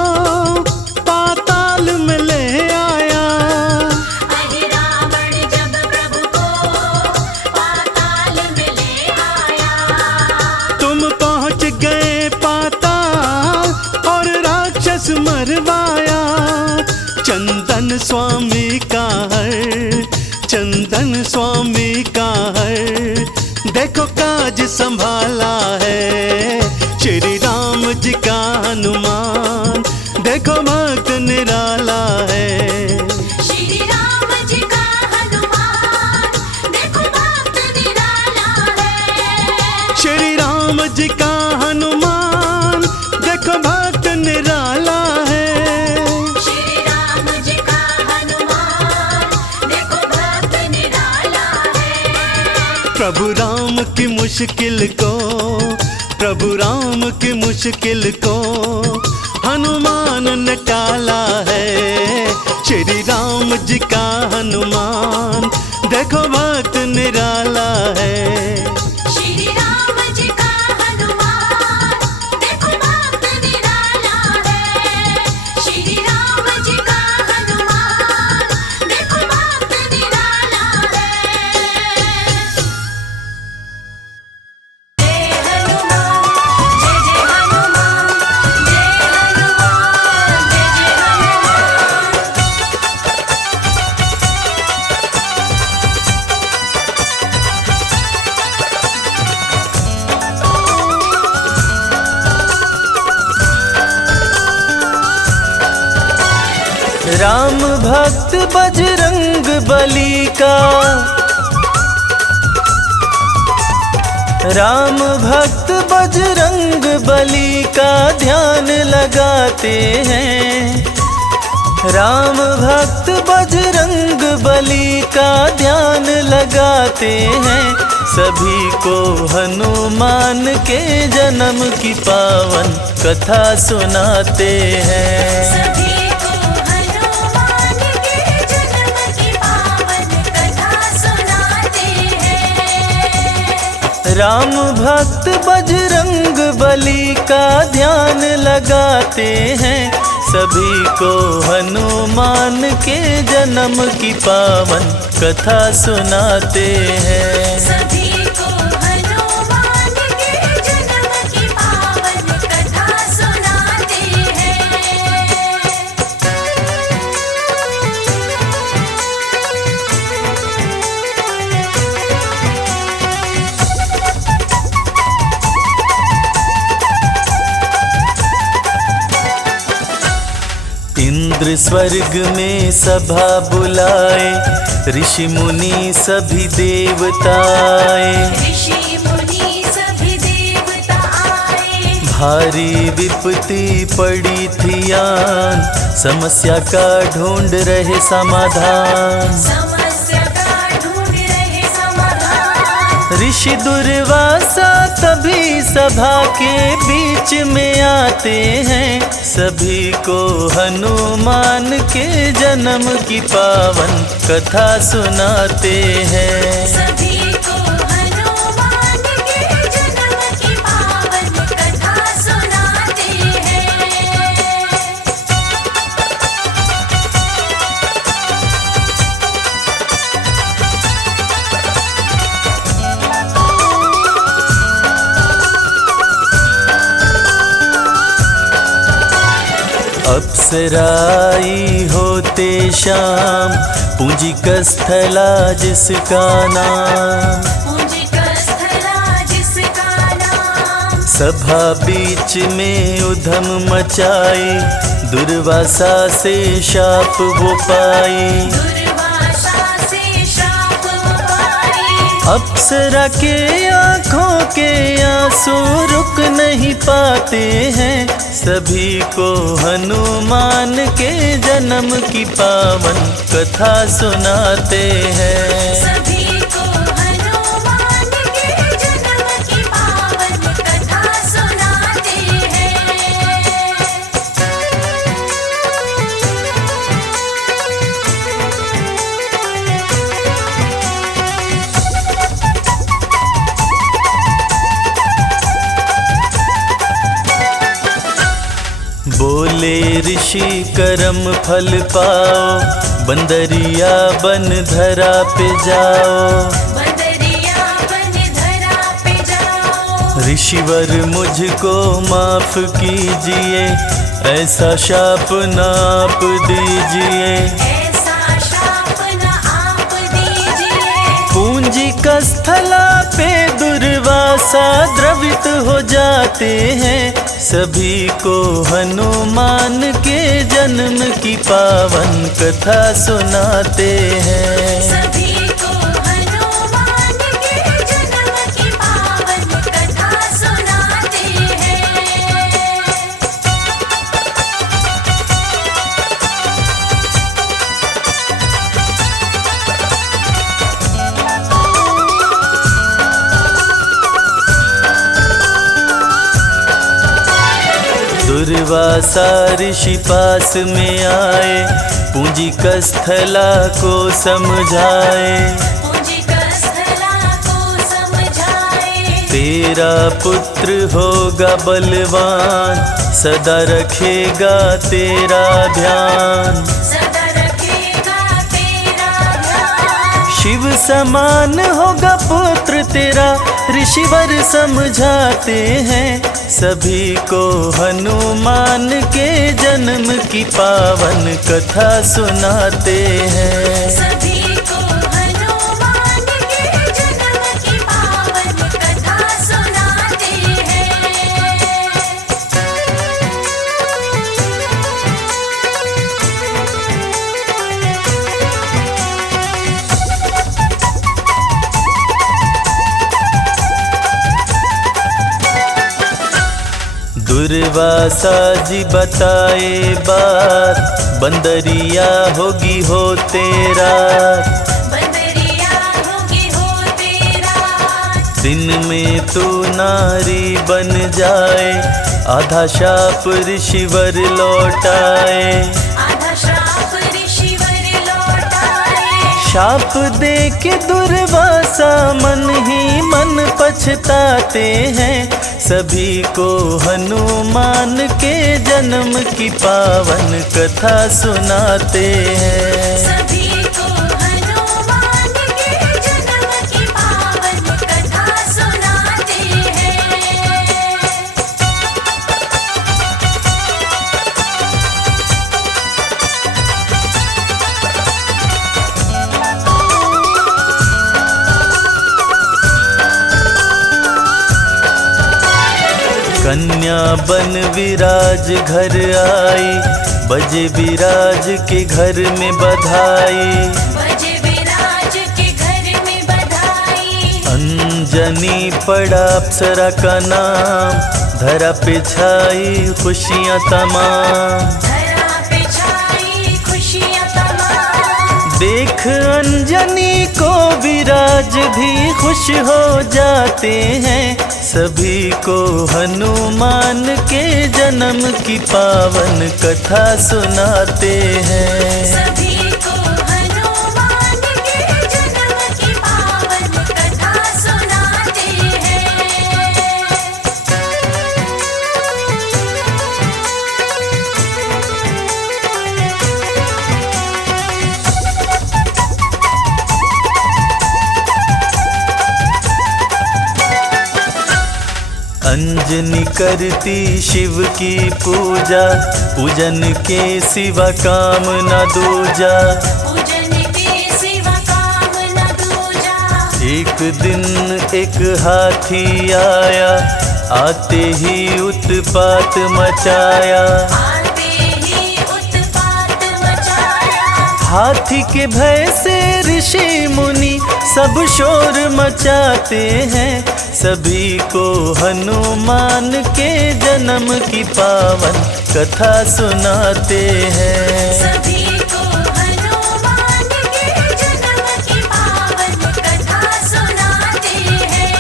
पाताल में ले आया। अहि रावण जब प्रभु को पाताल में ले आया। तुम पहुंच गए पाताल और राक्षस मरवाया। चंदन स्वामी का हर, चंदन स्वामी का हर, देखो काज संभाला है। श्री राम जी का हनुमान, देखो भक्त निराला है। श्री राम जी का हनुमान, देखो भक्त निराला है। श्री राम जी का हनुमान, देखो भक्त निराला है। श्री राम जी का हनुमान, देखो भक्त निराला है। प्रभु राम की मुश्किल को, प्रभु राम की मुश्किल को हनुमान ने टाला है। श्री राम जी का हनुमान, देखो भक्त निराला है। श्री राम जी का हनुमान, देखो भक्त निराला है। श्री राम जी का हनुमान, देखो भक्त निराला है। जय हनुमान, जय जय हनुमान, जय हनुमान, जय जय हनुमान। राम भक्त बजरंग बली का, राम भक्त बजरंग बली का ध्यान लगाते हैं। राम भक्त बजरंग बली का ध्यान लगाते हैं। सभी को हनुमान के जन्म की पावन कथा सुनाते हैं। सभी को हनुमान के जन्म की पावन कथा सुनाते हैं। राम भक्त बजरंग बली का ध्यान लगाते हैं। सभी को हनुमान के जन्म की पावन कथा सुनाते हैं। सभी को हनुमान के जन्म की पावन कथा सुनाते हैं। शिव स्वर्ग में सभा बुलाए, ऋषि मुनि सभी देवताए। ऋषि मुनि सभी देवता आए। भारी विपत्ति पड़ी थी आन, समस्या का ढूंढ रहे समाधान। समस्या का ढूंढ रहे समाधान। ऋषि दुर्वासा तभी सभा के बीच में आते हैं, सभी को हनुमान के जन्म की पावन कथा सुनाते हैं। सभी को हनुमान के जन्म की पावन कथा सुनाते हैं। अप्सराई होते शाम, पूंजिक स्थला जिसका नाम। पूंजिक स्थला जिसका नाम। सभा बीच में उधम मचाई, दुर्वासा से शाप वो पाई। दुर्वासा से शाप पाई। अप्सरा के आँखों के आंसू रुक नहीं पाते हैं, सभी को हनुमान के जन्म की पावन कथा सुनाते हैं। सभी को हनुमान के जन्म की पावन कथा सुनाते हैं। बोले ऋषि कर्म फल पाओ, बंदरिया बन धरा पे जाओ। बंदरिया बन धरा पे जाओ। ऋषिवर मुझको माफ कीजिए, ऐसा शाप ना आप दीजिए। ऐसा शाप न आप दीजिए। पूंजिक स्थला पे दुर्वासा द्रवित हो जाते हैं, सभी को हनुमान के जन्म की पावन कथा सुनाते हैं। सभी को हनुमान के जन्म की पावन कथा सुनाते हैं। दुर्वासा ऋषि पास में आए, पूंजिक स्थला को समझाए। पूंजिक स्थला को समझाए। तेरा पुत्र होगा बलवान, सदा रखेगा तेरा ध्यान। सदा रखेगा तेरा ध्यान। शिव समान होगा पुत्र तेरा, ऋषिवर समझाते हैं, सभी को हनुमान के जन्म की पावन कथा सुनाते हैं। सभी को हनुमान के जन्म की पावन कथा सुनाते हैं। दुर्वासा जी बताए बात, बंदरिया होगी हो तेरा। बंदरिया होगी हो तेरा। दिन में तू नारी बन जाए, आधा शाप ऋषिवर लौटाए। आधा श्राप ऋषिवर लौटाए। शाप दे के दुर्वासा मन ही मन पछताते हैं, सभी को हनुमान के जन्म की पावन कथा सुनाते हैं। सभी को हनुमान के जन्म की पावन कथा सुनाते हैं। कन्या बन विराज घर आई, बजे विराज के घर में बधाई, बजे विराज के घर में बधाई। अंजनी पड़ा अप्सरा का नाम, धरा पे छाई खुशियाँ तमाम। धरा पे छाई खुशियाँ तमाम। देख अंजनी को विराज भी खुश हो जाते हैं, सभी को हनुमान के जन्म की पावन कथा सुनाते हैं। सभी को हनुमान के जन्म की पावन कथा सुनाते हैं। अंजनी करती शिव की पूजा, पूजन के सिवा काम न दूजा। पूजन के सिवा काम न दूजा। एक दिन एक हाथी आया, आते ही उत्पात मचाया। आते ही उत्पात मचाया। हाथी के भय से ऋषि मुनि सब शोर मचाते हैं, सभी को हनुमान के जन्म की पावन कथा सुनाते हैं। सभी को हनुमान के जन्म की पावन कथा सुनाते हैं।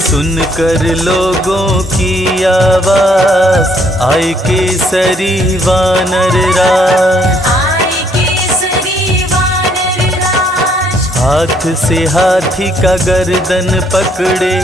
सुनकर लोगों की आवाज, आए केसरी वानर राज। आए केसरी वानर राज। हाथ से हाथी का गर्दन पकड़े,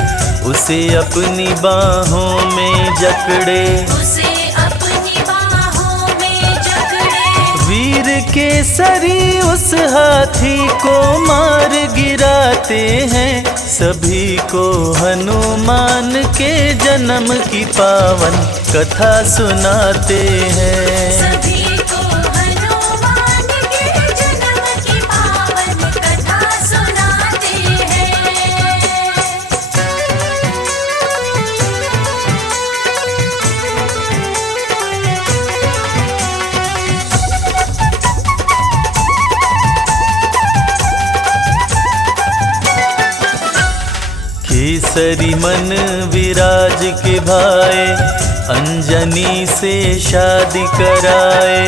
उसे अपनी बाहों में जकड़े। उसे अपनी बाहों में जकड़े। वीर केसरी उस हाथी को मार गिराते हैं, सभी को हनुमान के जन्म की पावन कथा सुनाते हैं। सभी को हनुमान के जन्म की पावन कथा सुनाते हैं। केसरी मन विराज के भाए, अंजनी से शादी कराए।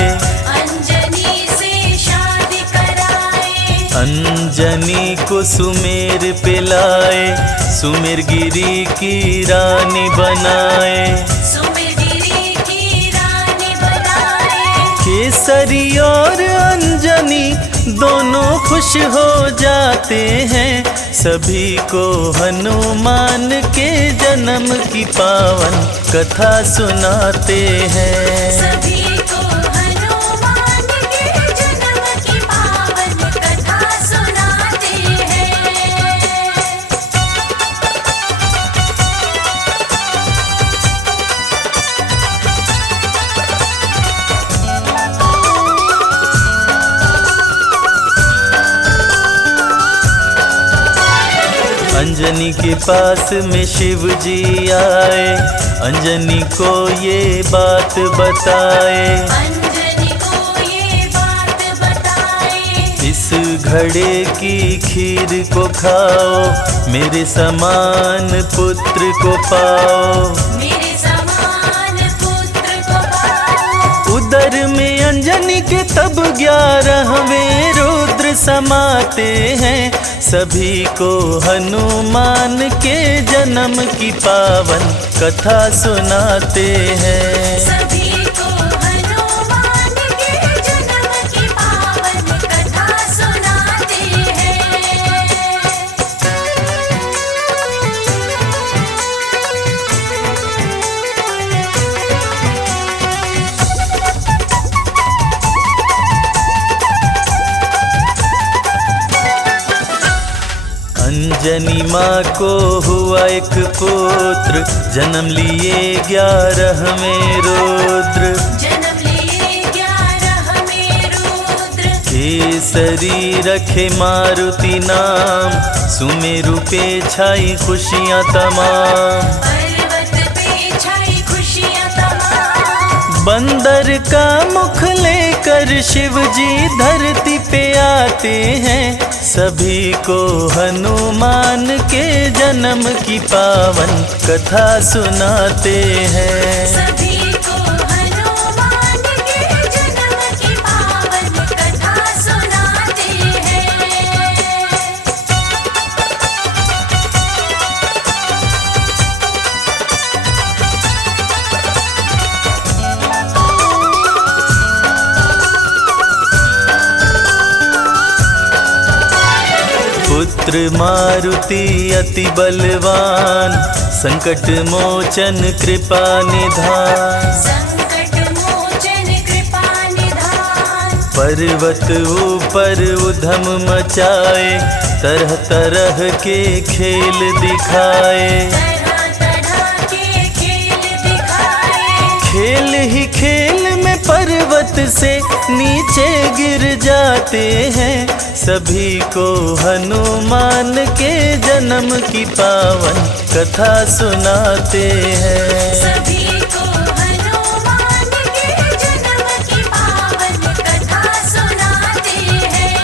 अंजनी से शादी कराए। अंजनी को सुमेर पे लाए, सुमेर गिरी की रानी बनाए। सुमेरगिरी की रानी बनाए। केसरी और अंजनी दोनों खुश हो जाते हैं, सभी को हनुमान के जन्म की पावन कथा सुनाते हैं। सभी को हनुमान के जन्म की पावन कथा सुनाते हैं। अंजनी के पास में शिव जी आए, अंजनी को ये बात बताए। अंजनी को ये बात बताए। इस घड़े की खीर को खाओ, मेरे समान पुत्र को पाओ। मेरे समान पुत्र को पाओ। उदर में अंजनी के तब 11वें रुद्र समाते हैं, सभी को हनुमान के जन्म की पावन कथा सुनाते हैं। सभी को हनुमान के जन्म की पावन कथा सुनाते हैं। अंजनी माँ को हुआ एक पुत्र, जन्म लिए 11वें रुद्र। जन्म लिए केसरी रखे मारुति नाम, सुमेरु पे छाई खुशियाँ तमाम। पर्वत पे छाई खुशियाँ तमाम। बंदर का मुख लेकर शिव जी धरती पे आते हैं, सभी को हनुमान के जन्म की पावन कथा सुनाते हैं। सभी को हनुमान के जन्म की पावन कथा सुनाते हैं। पुत्र मारुति अति बलवान, संकट मोचन कृपा निधान। संकट मोचन कृपा निधान। पर्वत ऊपर उधम मचाए, तरह तरह के खेल दिखाए। तरह तरह के खेल दिखाए। खेल ही खेल में पर्वत से नीचे गिर जाते हैं, सभी को हनुमान के जन्म की पावन कथा सुनाते हैं। सभी को हनुमान के जन्म की पावन कथा सुनाते हैं।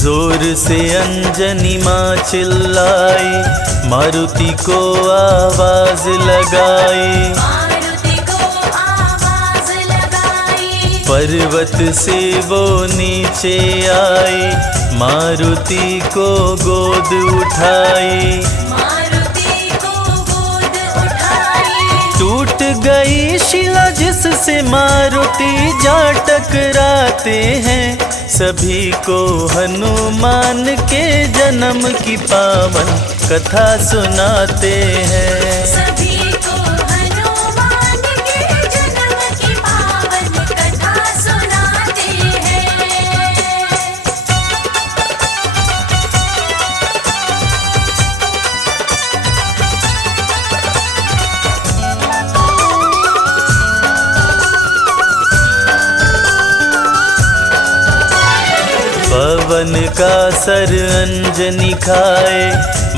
जोर से अंजनी माँ चिल्लाई, मारुति को आवाज लगाई। मारुति को आवाज लगाई। पर्वत से वो नीचे आई, मारुति को गोद उठाई। मारुति को गोद उठाई। टूट गई शिला जिससे मारुति जा टकराते हैं, सभी को हनुमान के जन्म की पावन कथा सुनाते हैं। सभी को हनुमान के जन्म की पावन कथा सुनाते हैं। पवन का सर अंजनी खाए,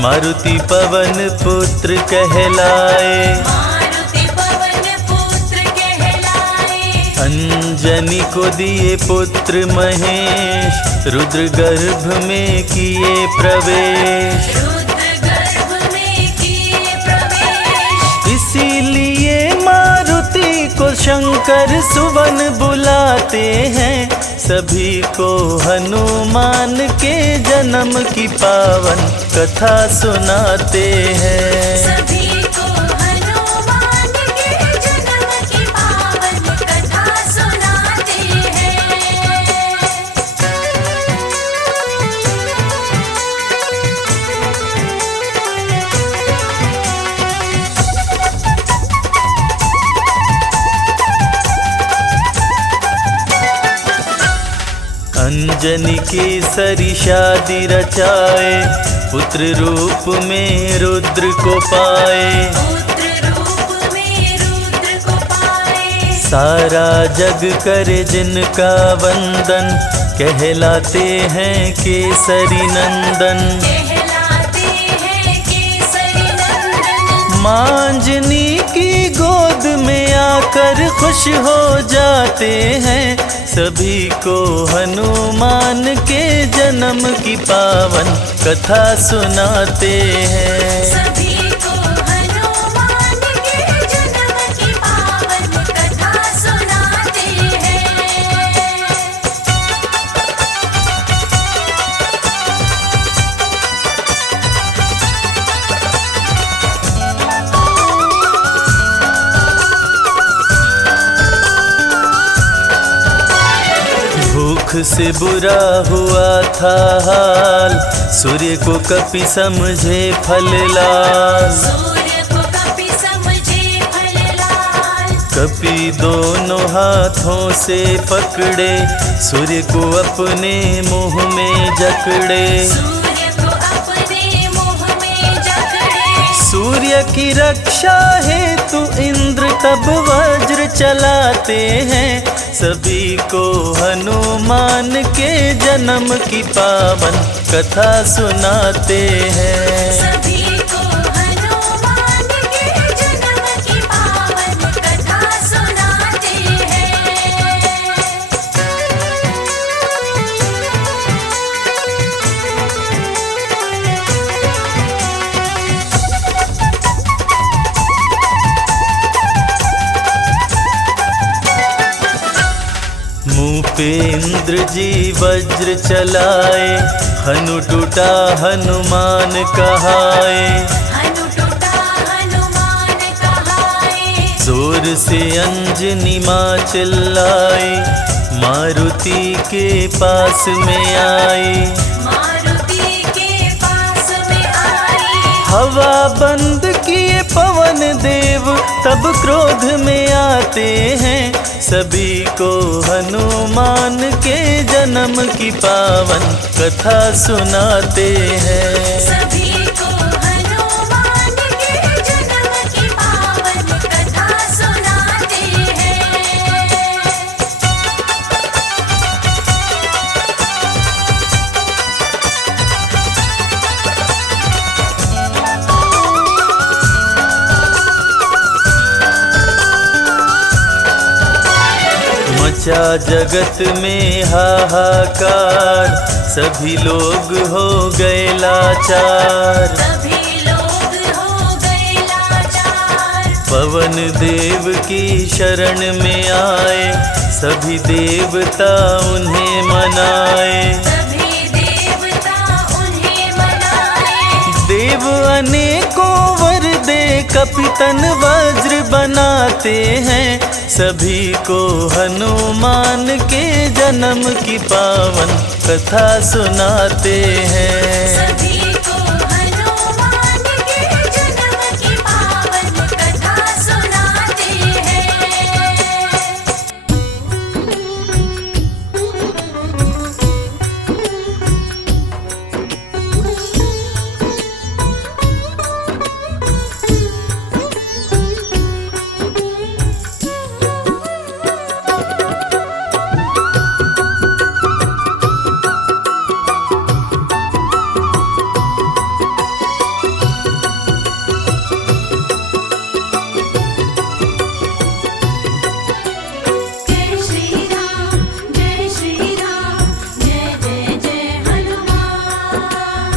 मारुति पवन पुत्र कहलाए। मारुति पवन पुत्र कहलाए। अंजनी को दिए पुत्र महेश, रुद्र गर्भ में किए प्रवेश। रुद्र गर्भ में किए प्रवेश। इसीलिए मारुति को शंकर सुवन बुलाते हैं, सभी को हनुमान के जन्म की पावन कथा सुनाते हैं। सभी को हनुमान के जन्म की पावन कथा सुनाते हैं। अंजनी केसरी शादी रचाए, पुत्र रूप में रुद्र को पाए। पुत्र रूप में रुद्र को पाए। सारा जग करे जिनका वंदन, कहलाते हैं केसरी नंदन। कहलाते हैं केसरी नंदन। मांजनी की गोद में आकर खुश हो जाते हैं, सभी को हनुमान के जन्म की पावन कथा सुनाते हैं। सभी को हनुमान के जन्म की पावन कथा सुनाते हैं। भूख से बुरा हुआ था हाल, सूर्य को कपि समझे फल लाल। सूर्य को कपि समझे फल लाल। कपि दोनों हाथों से पकड़े, सूर्य को अपने मुंह में जकड़े। सूर्य को अपने मुंह में जकड़े। सूर्य की रक्षा हेतु इंद्र तब वज्र चलाते हैं, सभी को हनुमान के जन्म की पावन कथा सुनाते हैं। सभी को हनुमान के जन्म की पावन कथा सुनाते हैं। मुँह पे इंद्र जी वज्र चलाए, हनु टूटा हनुमान कहाए। हनु टूटा हनुमान कहाए। जोर से अंजनी माँ चिल्लाई, मारुति के पास में आई। मारुति के पास में आई। हवा बंद किए पवन देव तब क्रोध में आते हैं, सभी को हनुमान के जन्म की पावन कथा सुनाते हैं। सभी को हनुमान के जन्म की पावन कथा सुनाते हैं। मचा जगत में हाहाकार, सभी लोग हो गए लाचार। सभी लोग हो गए लाचार। पवन देव की शरण में आए, सभी देवता उन्हें मनाए। सभी देवता उन्हें मनाए। देव अनेकों वर दे कपितन वज्र बनाते हैं, सभी को हनुमान के जन्म की पावन कथा सुनाते हैं। सभी को हनुमान के जन्म की पावन कथा सुनाते हैं। जय श्री राम, जय श्री राम, जय जय जय हनुमान।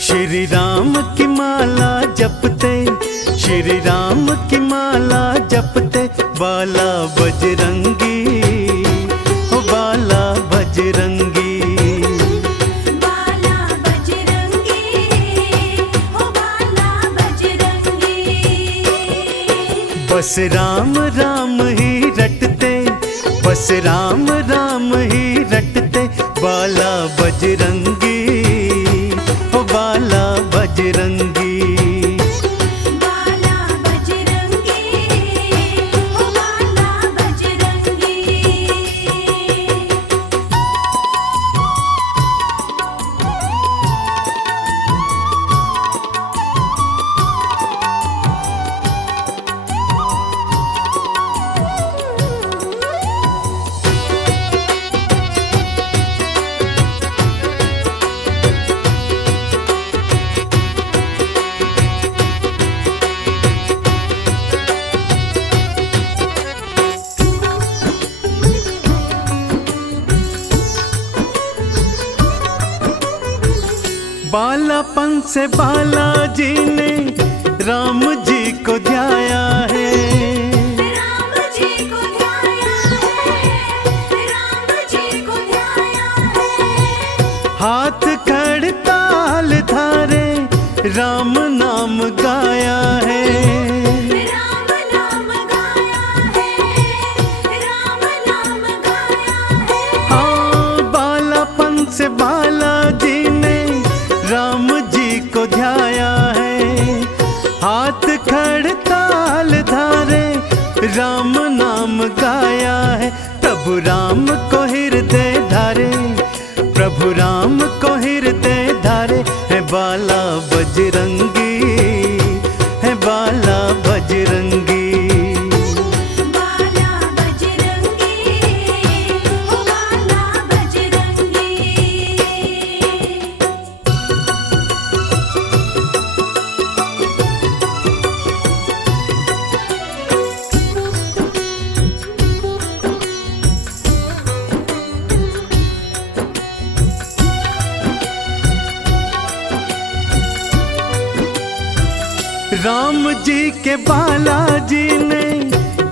श्री राम की माला जपते, श्री राम की माला जपते, बाला बजरंगी हो बाला बजरंगी। बाला बजरंगी हो बाला बजरंगी। बस राम राम ही रटते, बस राम राम ही रटते, बाला बजरंगी हो बाला बजरंगी। बाला बजरंगी हो बाला बजरंगी। बालापन से बालाजी ने राम जी को ध्याया है। राम जी को ध्याया है। राम जी को ध्याया है। हाथ खड़ताल धारे राम नाम गाया है। राम नाम गाया है। राम नाम गाया है। हाँ, बालापन से बालाजी ने राम जी को ध्याया राम नाम गाया है, प्रभु राम को हृदय धारे, प्रभु राम को हृदय धारे। है बाला बजरंगी, है बाला बजरंगी। बाला बजरंगी, ओ बाला बजरंगी। राम जी के बालाजी ने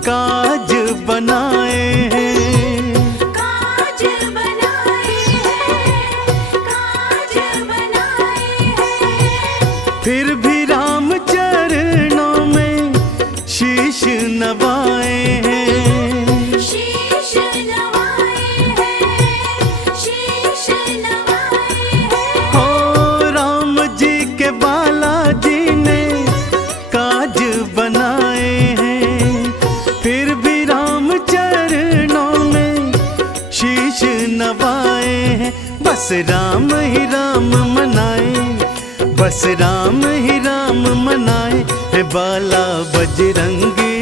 काज बनाए हैं, काज बनाए हैं, काज बनाए हैं। फिर भी राम चरणों में शीश नवाए हैं। शीश नवाए हैं, शीश नवाए हैं। हो राम जी के बालाजी ने काज बनाए हैं, फिर भी राम चरणों में शीश नवाए हैं। बस राम ही राम मनाए, बस राम ही राम मनाए। है बाला बजरंगी,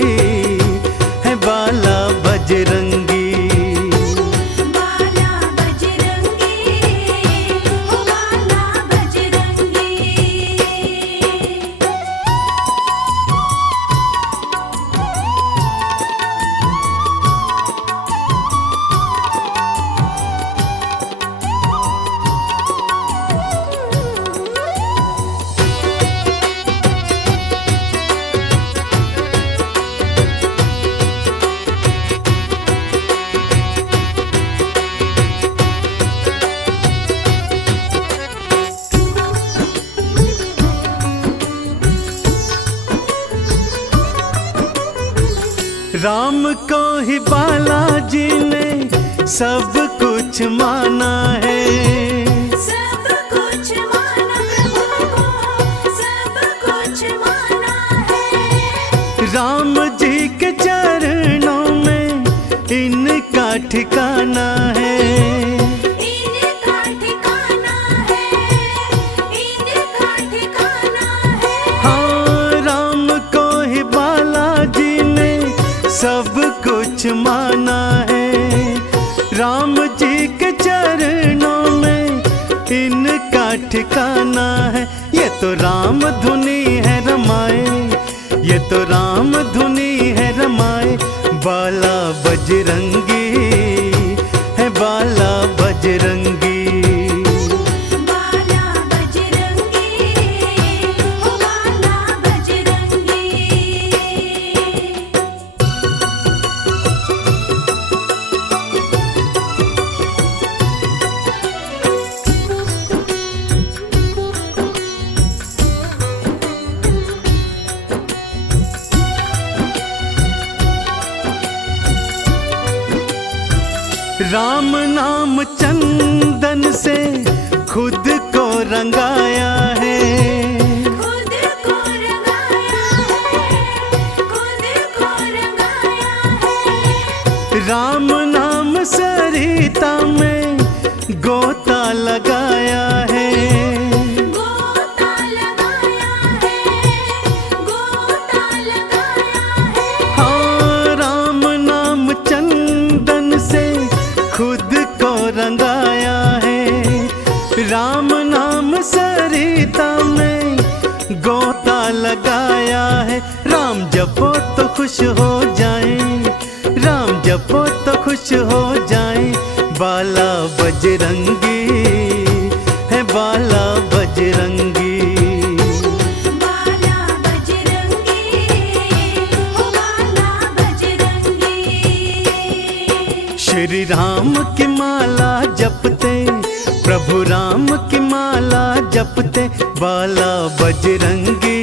है बाला बजरंगी। बाला बजरंगी, ओ बाला बजरंगी। राम को ही बालाजी ने सब कुछ माना है। सब कुछ माना प्रभु को, सब कुछ माना है। राम जी के चरणों में इनका ठिकाना है। इनका ठिकाना है, इनका ठिकाना है। हाँ राम को ही बालाजी ने सब कुछ माना है। राम जी के चरणों में इनका ठिकाना है। ये तो राम धुनी है रमाए, ये तो राम धुनी है रमाए। बाला बजरंगी, है बाला बजरंगी। बाला बजरंगी, ओ बाला बजरंगी। राम नाम चंदन से खुद को रंगाया है। खुद को रंगाया है, खुद को रंगाया है। राम नाम सरिता में गोता लगाया है। गोता लगाया है, गोता लगाया है। हाँ राम नाम चंदन से खुद को रंगाया है। राम नाम सरिता में गोता लगाया है। राम जपो तो खुश हो जाए, राम जपो तो खुश हो जाए। बाला बजरंगी, है बाला बजरंगी। बाला बजरंगी, ओ बाला बजरंगी। श्री राम की माला जपते, प्रभु राम की माला जपते। बाला बजरंगी,